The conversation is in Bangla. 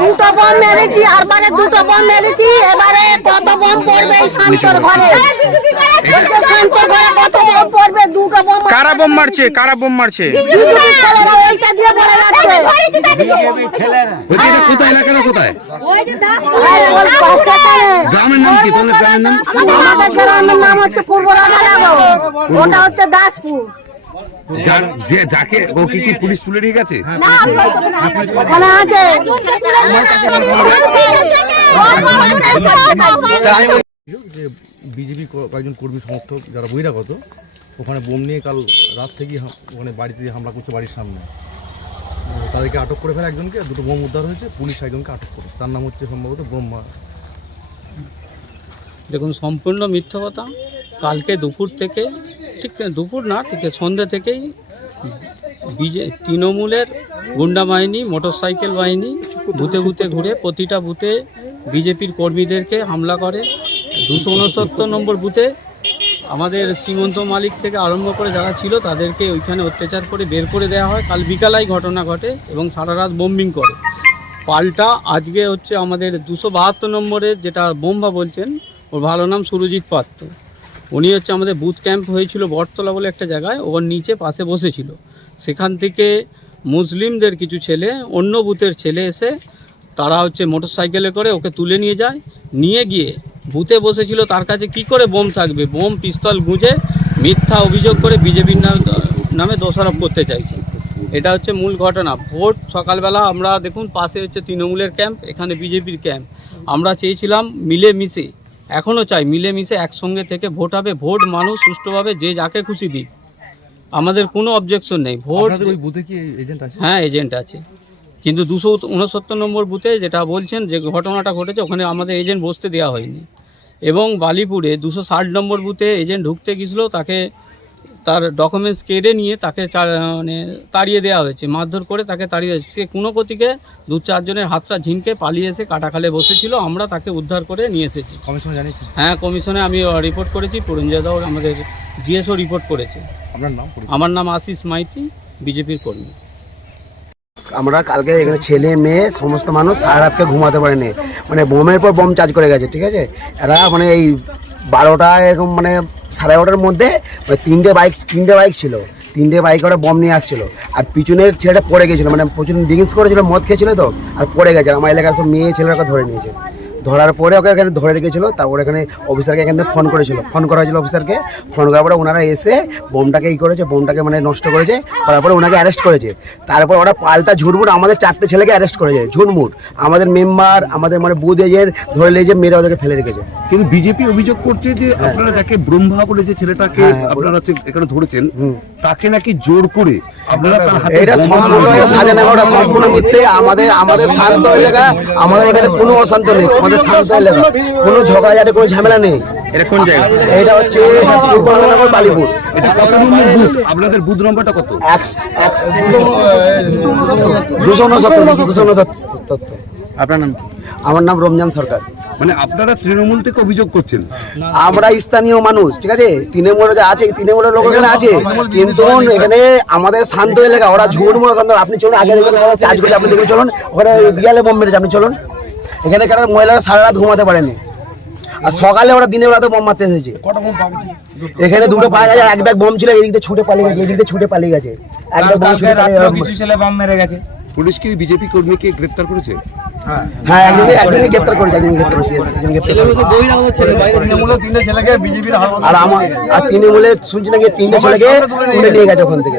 দুটো বম মেরেছি মানে দুটো বম মেরেছি এবারে কত বম পড়বে শান্তর ঘরে? শান্তর ঘরে কত বম পড়বে? দুটো বম কারা বম মারছে? কারা বম মারছে? দিয়ে গ্রামের নাম কি? গ্রামের নাম? হচ্ছে পূর্ব রাজানগর ওটা হচ্ছে দাসপুর। যে যাকে ও কি কি পুলিশ তুলে নিয়ে গেছে? আছে। যে বিজেপি কয়েকজন কর্মী সমর্থক যারা বহিরাগত ওখানে বোম নিয়ে কাল রাত থেকেই ওখানে বাড়িতে হামলা করছে বাড়ির সামনে। তাদেরকে আটক করে ফেলে একজনকে। দুটো বোম উদ্ধার হয়েছে। পুলিশ একজনকে আটক করে তার নাম হচ্ছে সম্ভবত ব্রহ্মা। দেখুন সম্পূর্ণ মিথ্যা কথা। কালকে দুপুর থেকে ঠিক দুপুর না, ঠিক সন্ধ্যে থেকেই বিজে তৃণমূলের গুন্ডা বাহিনী, মোটরসাইকেল বাহিনী বুথে বুথে ঘুরে প্রতিটা বুথে বিজেপির কর্মীদেরকে হামলা করে। দুশো উনসত্তর নম্বর বুথে আমাদের শ্রীমন্ত মালিক থেকে আরম্ভ করে যারা ছিল তাদেরকে ওইখানে অত্যাচার করে বের করে দেওয়া হয়। কাল বিকালাই ঘটনা ঘটে এবং সারা রাত বোম্বিং করে। পাল্টা আজকে হচ্ছে আমাদের দুশো বাহাত্তর নম্বরের যেটা বোম্বা বলছেন, ওর ভালো নাম সুরজিৎ পাত্র। উনি হচ্ছে আমাদের বুথ ক্যাম্প হয়েছিল বটতলা বলে একটা জায়গায়, ওর নিচে পাশে বসেছিল। সেখান থেকে মুসলিমদের কিছু ছেলে, অন্য বুথের ছেলে এসে তারা হচ্ছে মোটর সাইকেলে করে ওকে তুলে নিয়ে যায়। নিয়ে গিয়ে বুথে বসেছিল, তার কাছে কি করে বোম থাকবে? বোম, পিস্তল গুঁজে মিথ্যা অভিযোগ করে বিজেপির নামে দোষারোপ করতে চাইছে। এটা হচ্ছে মূল ঘটনা। ভোট সকালবেলা আমরা দেখুন, পাশে হচ্ছে তৃণমূলের ক্যাম্প এখানে বিজেপির ক্যাম্প আমরা চেয়েছিলাম মিলেমিশে এখনও চাই মিলেমিশে একসঙ্গে থেকে ভোট হবে ভোট মানুষ সুষ্ঠুভাবে যে যাকে খুশি দিক। আমাদের কোনো অবজেকশন নেই ভোট ওই বুথে কি এজেন্ট আছে? হ্যাঁ এজেন্ট আছে। কিন্তু দুশো উনসত্তর নম্বর বুথে যেটা বলছেন যে ঘটনাটা ঘটেছে ওখানে আমাদের এজেন্ট বসতে দেওয়া হয়নি। এবং বালিপুরে দুশো ষাট নম্বর বুথে এজেন্ট ঢুকতে গেছিল তাকে তার ডকুমেন্টস কেড়ে নিয়ে তাকে মানে তাড়িয়ে দেওয়া হয়েছে। মারধর করে তাকে তাড়িয়ে দেওয়া হয়েছে। সে কোনো গতিকে দু চারজনের হাতটা ঝিনকে পালিয়ে এসে কাটাখালে বসেছিল। আমরা তাকে উদ্ধার করে নিয়ে এসেছি। কমিশন জানিয়েছেন হ্যাঁ কমিশনে আমি রিপোর্ট করেছি। পুরঞ্জয় দাও আমাদের জিএসও রিপোর্ট করেছে। আপনার নাম আমার নাম আশিস মাইতি বিজেপির কর্মী। আমরা কালকে এখানে ছেলে মেয়ে সমস্ত মানুষ সারা রাতকে ঘুমাতে পারেনি। মানে বোমের পর বোম চার্জ করে গেছে ঠিক আছে? এরা মানে এই বারোটা এরকম মানে সাড়ে এগারোটার মধ্যে মানে তিনটে বাইক তিনটে বাইক ছিল। তিনটে বাইক ওরা বম নিয়ে আসছিল। আর পিছনের ছেলেটা পড়ে গেছিল মানে প্রচুর ড্রিঙ্কস করেছিল, মদ খেয়েছিল তো, আর পড়ে গেছে আমার এলাকার সব মেয়ে ছেলেরা ধরে নিয়েছে। ধরার পরে ওকে এখানে ধরে রেখেছিল তারপরে এখানে অফিসারকে এখান থেকে ফোন করেছিল। ফোন করা হয়েছিল অফিসারকে ফোন করার পরে ওনারা এসে বোমটাকে ই করেছে বোমটাকে মানে নষ্ট করেছে করার পরে ওনাকে অ্যারেস্ট করেছে। তারপর ওরা পাল্টা ঝুটমুট আমাদের চারটে ছেলেকে অ্যারেস্ট করেছে ঝুটমুট আমাদের মেম্বার আমাদের মানে বুথ এজেন্ট ধরে নিয়ে যে মেরে ওদেরকে ফেলে রেখেছে। কিন্তু বিজেপি অভিযোগ করছে যে আপনারা যাকে ব্রহ্মা বলে যে ছেলেটাকে হ্যাঁ, হ্যাঁ, আপনারা হচ্ছে এখানে ধরেছেন তাকে নাকি জোর করে আপনারা এটা সম্পূর্ণ সাজানো সম্পূর্ণ মিথ্যে। আমাদের আমাদের শান্ত এলাকা আমাদের এখানে কোনো অশান্ত নেই। আমাদের শান্ত এলাকা কোনো ঝগড়াঝাটি কোনো ঝামেলা নেই। এটা কোন জায়গা? এটা হচ্ছে বালিপুর। এটা কত নম্বর বুথ? আপনাদের বুথ নম্বরটা কত? একশো একশো দুশো উনসত্তর দুশো উনসত্তর আপনার নাম আমার নাম রমজান সরকার। মানে আপনারা তৃণমূল থেকে অভিযোগ করছেন? আমরা স্থানীয় মানুষ ঠিক আছে? তৃণমূল যে আছে তৃণমূলের লোক এখানে আছে। কিন্তু এখানে আমাদের শান্ত এলাকা ওরা ঝুট মোড় শান্ত। আপনি চলুন আগে দেখবেন ওরা চার্জ করছে আপনি দেখুন চলুন। ওখানে বিয়ালে বোম মেরেছে আপনি চলুন। এখানে কারণ মহিলারা সারা রাত ঘুমাতে পারেনি। আর সকালে ওরা দিনের বেলাতে বোম মারতে এসেছে। এখানে দুটো পাওয়া গেছে এক ব্যাগ বোম ছিল এদিক দিয়ে ছুটে পালিয়ে গেছে এদিক দিয়ে ছুটে পালিয়ে গেছে। এক ব্যাগ বোম ছুটে পালিয়ে গেছে। পুলিশ কি বিজেপি কর্মীকে গ্রেফতার করেছে? হ্যাঁ। একজনকে একজনকে গ্রেপ্তার করেছে একজনকে গ্রেপ্তার করেছে yes, একজনকে গ্রেপ্তার করেছে। আর আমার আর তৃণমূলে শুনছি নাকি তিনটে ছেলেকে তুলে নিয়ে গেছে ওখান থেকে।